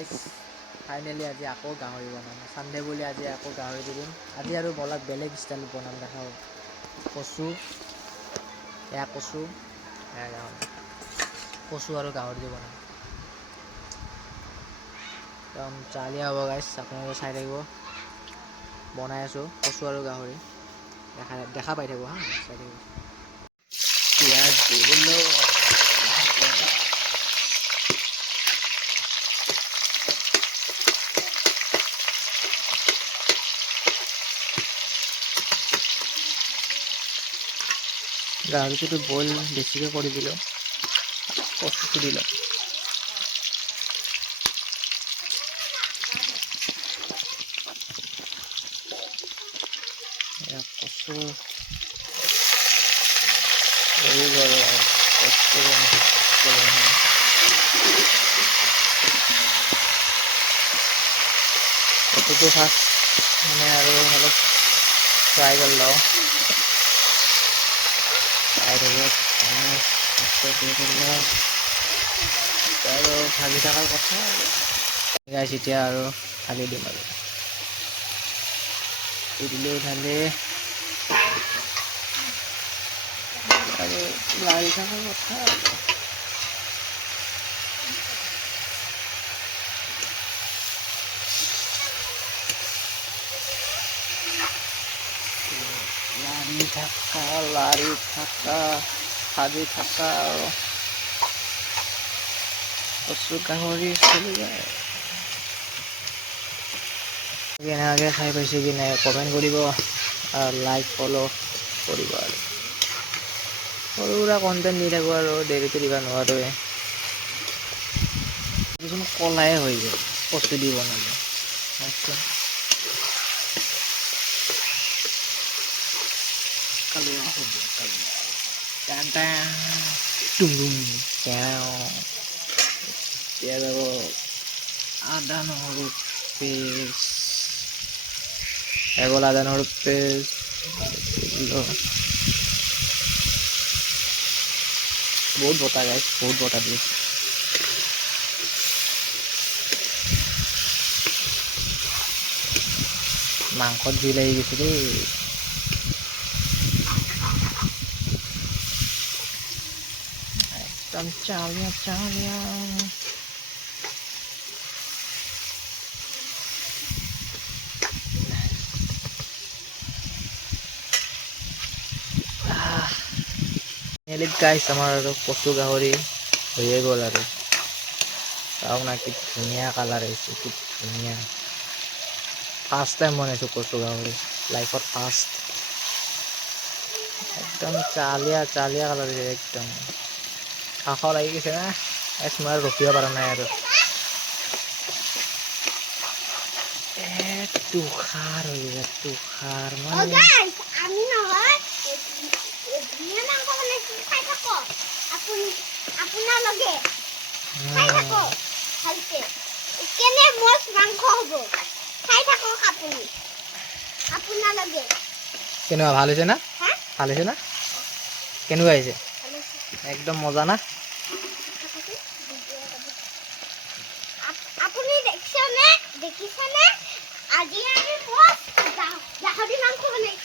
গাইছ ফাইনেলি আজি আকৌ গাহৰি বনাম সানডে বুলি আজি আকৌ গাহৰি দি দিম আজি আৰু বলাক বেলেগ ষ্টাইলত বনাম দেখাও কচু এয়া কচু এয়া গাহৰি কচু আৰু গাহৰি দি বনাম একদম চালিয়া হ'ব গাইছ আপোনালোকে চাই থাকিব বনাই আছোঁ কচু আৰু গাহৰি দেখা পাই থাকিব হা চাই থাকিব পিঁয়াজ দি দিলোঁ গাহৰিটো বইল বেছিকৈ কৰি দিলোঁ কচুটো দিলোঁ কচু হৈ গ'ল কচুটো ফাৰ্ষ্ট মানে আৰু অলপ ফ্ৰাই কৰি লওঁ আৰু ভাজি থকাৰ কথা গাইছ এতিয়া আৰু ঢালি দিম আৰু দিলোঁ ঢালি আৰু লাৰি থকাৰ কথা লাৰি থকা ভাজি থকা আৰু কচু গাহৰি চলি যায় কেনেকৈ খাই পাইছে কি নাই কমেণ্ট কৰিব আৰু লাইক ফ'ল' কৰিব আৰু সৰু সুৰা কণ্টেণ্ট দি থাকোঁ আৰু দেৰিটো দিব নোৱাৰোৱে কিছুমান কলাই হৈ যায় কচু দি বনালে কালুৱা হ'ব এতিয়া যাব আদা নহৰু পেষ্ট এগল আদা নহৰু পেষ্ট বহুত বতা গাইছ বহুত বতা দিয়ে মাংসত জুই লাগি গৈছে দেই একদম চালিয়া চালিয়া গাইছ আমাৰ আৰু কচু গাহৰি হৈয়ে গ'ল আৰু চাওক না কি ধুনীয়া কালাৰ আহিছে কি ধুনীয়া ফাৰ্ষ্ট টাইম বনাইছোঁ কচু গাহৰি লাইফত ফাৰ্ষ্ট একদম চালিয়া চালিয়া কালাৰ হৈছে একদম খাওঁ লাগি গৈছে না মই ৰখিব পৰা নাই আৰু তুষাৰ হৈ গৈছে তুষাৰ মানে কেনেকুৱা ভাল হৈছে না ভাল হৈছে না কেনেকুৱা হৈছে একদম মজা না আপুনি দেখিছেনে আজি আমি গাহৰি মাংস বনাইছোঁ